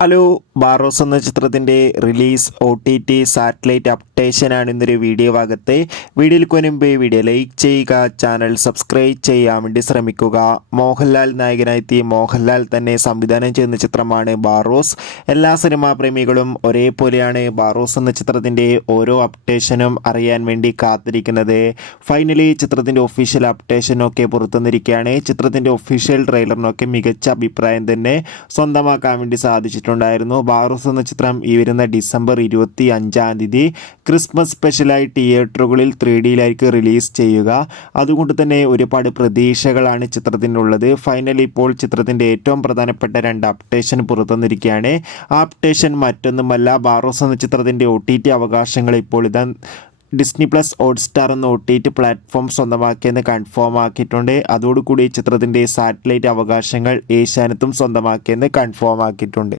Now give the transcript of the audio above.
Hello, Barroz എന്ന ചിത്രത്തിൻ്റെ release OTT satellite അപ്ഡേഷനാണ് ഇന്നൊരു വീഡിയോ ഭാഗത്തെ. വീഡിയോയിൽ മുൻപ് വീഡിയോ ലൈക്ക് ചെയ്യുക, ചാനൽ സബ്സ്ക്രൈബ് ചെയ്യാൻ വേണ്ടി ശ്രമിക്കുക. മോഹൻലാൽ നായകനായെത്തി മോഹൻലാൽ തന്നെ സംവിധാനം ചെയ്യുന്ന ചിത്രമാണ് ബാറോസ്. എല്ലാ സിനിമാ പ്രേമികളും ഒരേപോലെയാണ് ബാറോസ് എന്ന ചിത്രത്തിൻ്റെ ഓരോ അപ്ഡേഷനും അറിയാൻ വേണ്ടി കാത്തിരിക്കുന്നത്. ഫൈനലി ചിത്രത്തിൻ്റെ ഒഫീഷ്യൽ അപ്ഡേഷനൊക്കെ പുറത്തുവന്നിരിക്കുകയാണ്. ചിത്രത്തിൻ്റെ ഒഫീഷ്യൽ ട്രെയിലറിനൊക്കെ മികച്ച അഭിപ്രായം തന്നെ സ്വന്തമാക്കാൻ വേണ്ടി സാധിച്ചിട്ടുണ്ട്. ബാറോസ് എന്ന ചിത്രം ഈ വരുന്ന ഡിസംബർ 25 ക്രിസ്മസ് സ്പെഷ്യലായി തിയേറ്ററുകളിൽ 3Dയിലായിരിക്കും റിലീസ് ചെയ്യുക. അതുകൊണ്ട് തന്നെ ഒരുപാട് പ്രതീക്ഷകളാണ് ചിത്രത്തിനുള്ളത്. ഫൈനലി ഇപ്പോൾ ചിത്രത്തിൻ്റെ ഏറ്റവും പ്രധാനപ്പെട്ട 2 അപ്ഡേഷൻ പുറത്തുവന്നിരിക്കുകയാണ്. ആ അപ്ഡേഷൻ മറ്റൊന്നുമല്ല, ബാറോസ് എന്ന ചിത്രത്തിൻ്റെ OTT അവകാശങ്ങൾ ഇപ്പോൾ ഇതാ ഡിസ്നി പ്ലസ് ഹോട്ട്സ്റ്റാർ എന്ന OTT പ്ലാറ്റ്ഫോം സ്വന്തമാക്കിയെന്ന് കൺഫേം ആക്കിയിട്ടുണ്ട്. അതോടുകൂടി ചിത്രത്തിൻ്റെ സാറ്റലൈറ്റ് അവകാശങ്ങൾ ഏഷ്യാനെറ്റും സ്വന്തമാക്കിയെന്ന് കൺഫേം ആക്കിയിട്ടുണ്ട്.